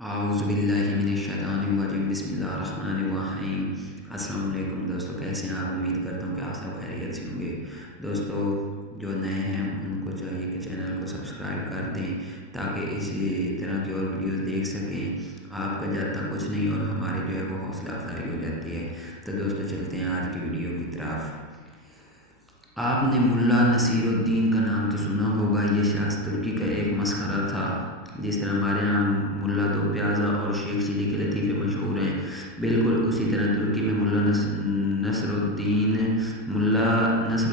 اعوذ باللہ من الشیطان الرجیم بسم اللہ الرحمن الرحیم۔ السلام علیکم دوستو، کیسے ہیں آپ؟ امید کرتا ہوں کہ آپ سب خیریت سے ہوں گے۔ دوستو جو نئے ہیں ان کو چاہیے کہ چینل کو سبسکرائب کر دیں تاکہ اسی طرح کی اور ویڈیوز دیکھ سکیں۔ آپ کا جاتا کچھ نہیں اور ہمارے جو ہے وہ حوصلہ افزائی ہو جاتی ہے۔ تو دوستو چلتے ہیں آج کی ویڈیو کی طرف۔ آپ نے ملا نصیر الدین کا نام تو سنا ہوگا۔ یہ شخص ترکی کا ایک مسخرہ تھا۔ جس طرح ہمارے یہاں ملا دو پیازا اور شیخ چلی کے لطیفے مشہور ہیں، بالکل اسی طرح ترکی میں ملا نصر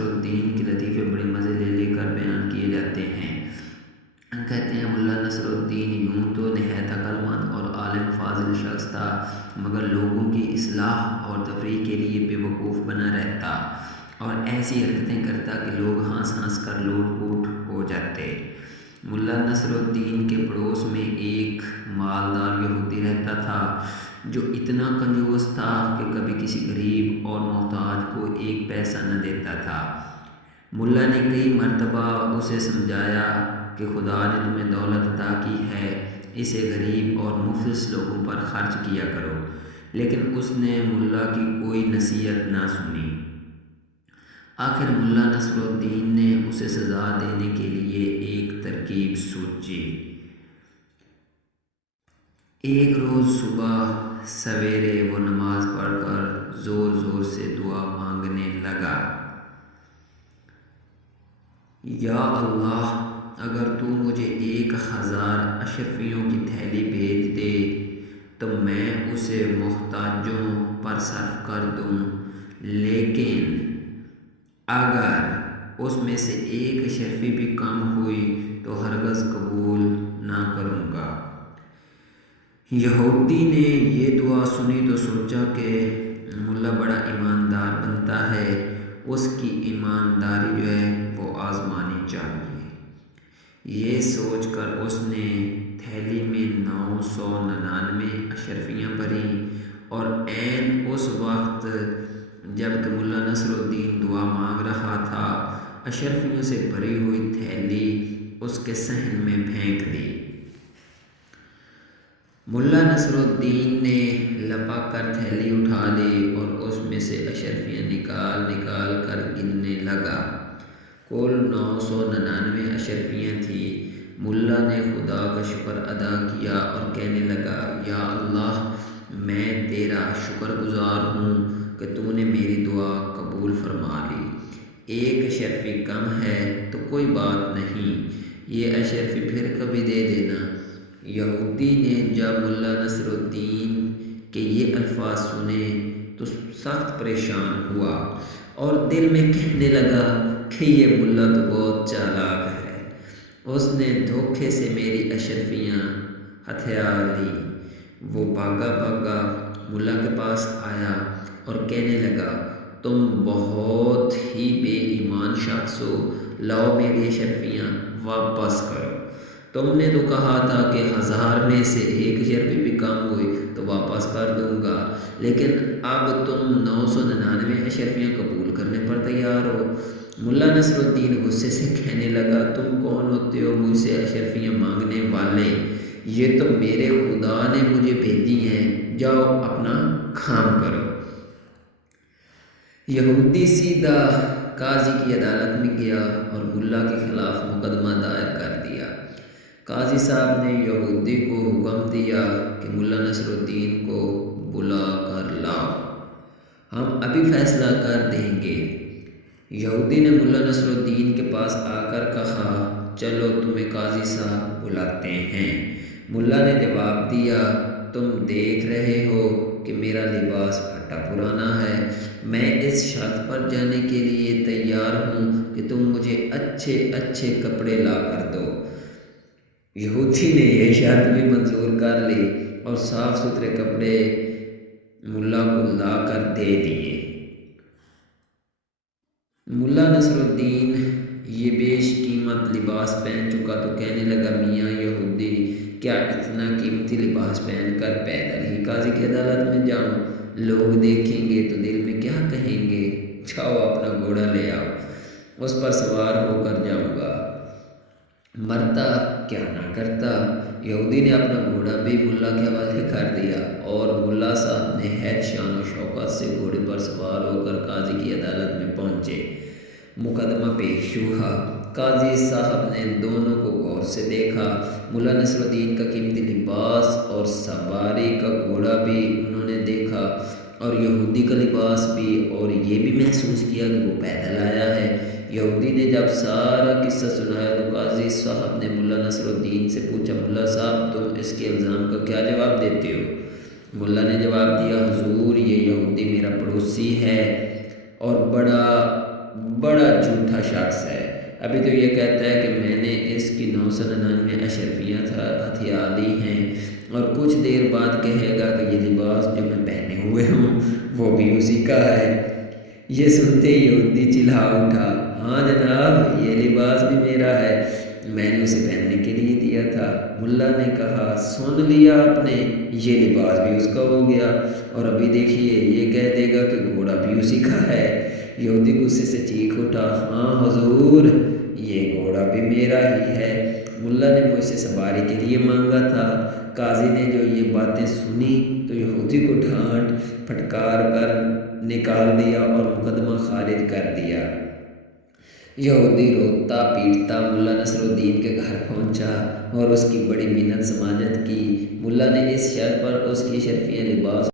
الدین کے لطیفے بڑے مزے لے لے کر بیان کیے جاتے ہیں۔ کہتے ہیں ملا نصر الدین یوں تو نہایت عقل مند اور عالم فاضل شخص تھا، مگر لوگوں کی اصلاح اور تفریح کے لیے بے وقوف بنا رہتا اور ایسی حرکتیں کرتا کہ لوگ ہنس ہنس کر لوٹ پوٹ ہو جاتے۔ ملا نصر الدین کے پڑوس میں ایک مالدار یہودی رہتا تھا جو اتنا کنجوس تھا کہ کبھی کسی غریب اور محتاج کو ایک پیسہ نہ دیتا تھا۔ ملا نے کئی مرتبہ اسے سمجھایا کہ خدا نے تمہیں دولت عطا کی ہے، اسے غریب اور مفلس لوگوں پر خرچ کیا کرو، لیکن اس نے ملا کی کوئی نصیحت نہ سنی۔ آخر ملا نصر الدین نے اسے سزا دینے کے لیے ایک ترکیب سوچی۔ ایک روز صبح سویرے وہ نماز پڑھ کر زور زور سے دعا مانگنے لگا، یا اللہ، اگر تو مجھے 1000 اشرفیوں کی تھیلی بھیج دے تو میں اسے محتاجوں پر صرف کر دوں، لیکن اگر اس میں سے 1 اشرفی بھی کم ہوئی تو ہرگز قبول نہ کروں گا۔ یہودی نے یہ دعا سنی تو سوچا کہ ملا بڑا ایماندار بنتا ہے، اس کی ایمانداری جو ہے وہ آزمانی چاہیے۔ یہ سوچ کر اس نے تھیلی میں 999 اشرفیاں بھریں اور عین اس وقت جب کہ ملا نصر الدین دعا مانگ رہا تھا، اشرفیوں سے بھری ہوئی تھیلی اس کے صحن میں پھینک دی۔ ملا نصر الدین نے لپک کر تھیلی اٹھا لی اور اس میں سے اشرفیاں نکال نکال کر گننے لگا۔ کل 999 اشرفیاں تھیں۔ ملا نے خدا کا شکر ادا کیا اور کہنے لگا، یا اللہ، میں تیرا شکر گزار ہوں کہ تو نے میری دعا قبول فرما لی۔ 1 اشرفی کم ہے تو کوئی بات نہیں، یہ اشرفی پھر کبھی دے دینا۔ یہودی نے جب ملا نصر الدین کے یہ الفاظ سنے تو سخت پریشان ہوا اور دل میں کہنے لگا کہ یہ ملا تو بہت چالاک ہے، اس نے دھوکے سے میری اشرفیاں ہتھیا لی۔ وہ بھاگا بھاگا ملا کے پاس آیا اور کہنے لگا، تم بہت ہی بے ایمان شخص ہو، لاؤ میری اشرفیاں واپس کرو۔ تم نے تو کہا تھا کہ 1000 میں سے 1 اشرفی بھی کم ہوئی تو واپس کر دوں گا، لیکن اب تم 999 اشرفیاں قبول کرنے پر تیار ہو۔ ملا نصر الدین غصے سے کہنے لگا، تم کون ہوتے ہو مجھ سے اشرفیاں مانگنے والے؟ یہ تو میرے خدا نے مجھے بھیجی ہیں، جاؤ اپنا کام کرو۔ یہودی سیدھا قاضی کی عدالت میں گیا اور ملا کے خلاف مقدمہ دائر کر دیا۔ قاضی صاحب نے یہودی کو حکم دیا کہ ملا نصر الدین کو بلا کر لاؤ، ہم ابھی فیصلہ کر دیں گے۔ یہودی نے ملا نصر الدین کے پاس آ کر کہا، چلو تمہیں قاضی صاحب بلاتے ہیں۔ ملا نے جواب دیا، تم دیکھ رہے ہو کہ میرا لباس پھٹا پرانا ہے، میں اس شرط پر جانے کے لیے تیار ہوں کہ تم مجھے اچھے اچھے کپڑے لا کر دو۔ یہودی نے یہ شرط بھی منظور کر لی اور صاف ستھرے کپڑے ملا کو لا کر دے دیے۔ ملا نصر الدین یہ بیش قیمت لباس پہن چکا تو کہنے لگا، میاں یہودی، کیا اتنا قیمتی لباس پہن کر پیدل ہی قاضی کی عدالت میں جاؤں؟ لوگ دیکھیں گے تو دل میں کیا کہیں گے؟ جاؤ اپنا گھوڑا لے آؤ، اس پر سوار ہو کر جاؤں گا۔ مرتا کیا نہ کرتا۔ یہودی نے اپنا گھوڑا بھی ملا کے حوالے کر دیا اور ملا صاحب نے حید شان و شوکت سے گھوڑے پر سوار ہو کر قاضی کی عدالت میں پہنچے۔ مقدمہ پیش ہوا۔ قاضی صاحب نے دونوں کو غور سے دیکھا۔ ملا نصر الدین کا قیمتی لباس اور سواری کا گھوڑا بھی انہوں نے دیکھا اور یہودی کا لباس بھی، اور یہ بھی محسوس کیا کہ وہ پیدل آیا ہے۔ یہودی نے جب سارا قصہ سنایا تو قاضی صاحب نے ملا نصر الدین سے پوچھا، ملا صاحب تم اس کے الزام کا کیا جواب دیتے ہو؟ ملا نے جواب دیا، حضور یہ یہودی میرا پڑوسی ہے اور بڑا جھوٹا شخص ہے۔ ابھی تو یہ کہتا ہے کہ میں نے اس کی 999 اشرفیاں ہتھیا لی ہیں، اور کچھ دیر بعد کہے گا کہ یہ لباس جو میں پہنے ہوئے ہوں وہ بھی اسی کا ہے۔ یہ سنتے ہی یہودی چلا اٹھا، ہاں جناب یہ لباس بھی میرا ہے، میں نے اسے پہننے کے لیے دیا تھا۔ ملا نے کہا، سن لیا آپ نے، یہ لباس بھی اس کا ہو گیا، اور ابھی دیکھیے یہ کہہ دے گا کہ گھوڑا بھی اسی کا ہے۔ یہودی غصے سے چیخ اٹھا، ہاں حضور یہ گھوڑا بھی میرا ہی ہے، ملا نے مجھ سے سواری کے لیے مانگا تھا۔ قاضی نے جو یہ باتیں سنی تو یہودی کو ڈانٹ پھٹکار کر نکال دیا اور مقدمہ خارج کر دیا۔ یہودی روتا پیٹتا ملا نصر الدین کے گھر پہنچا اور اس کی بڑی منت سماجت کی۔ ملا نے اس شرط پر اس کی اشرفیاں لباس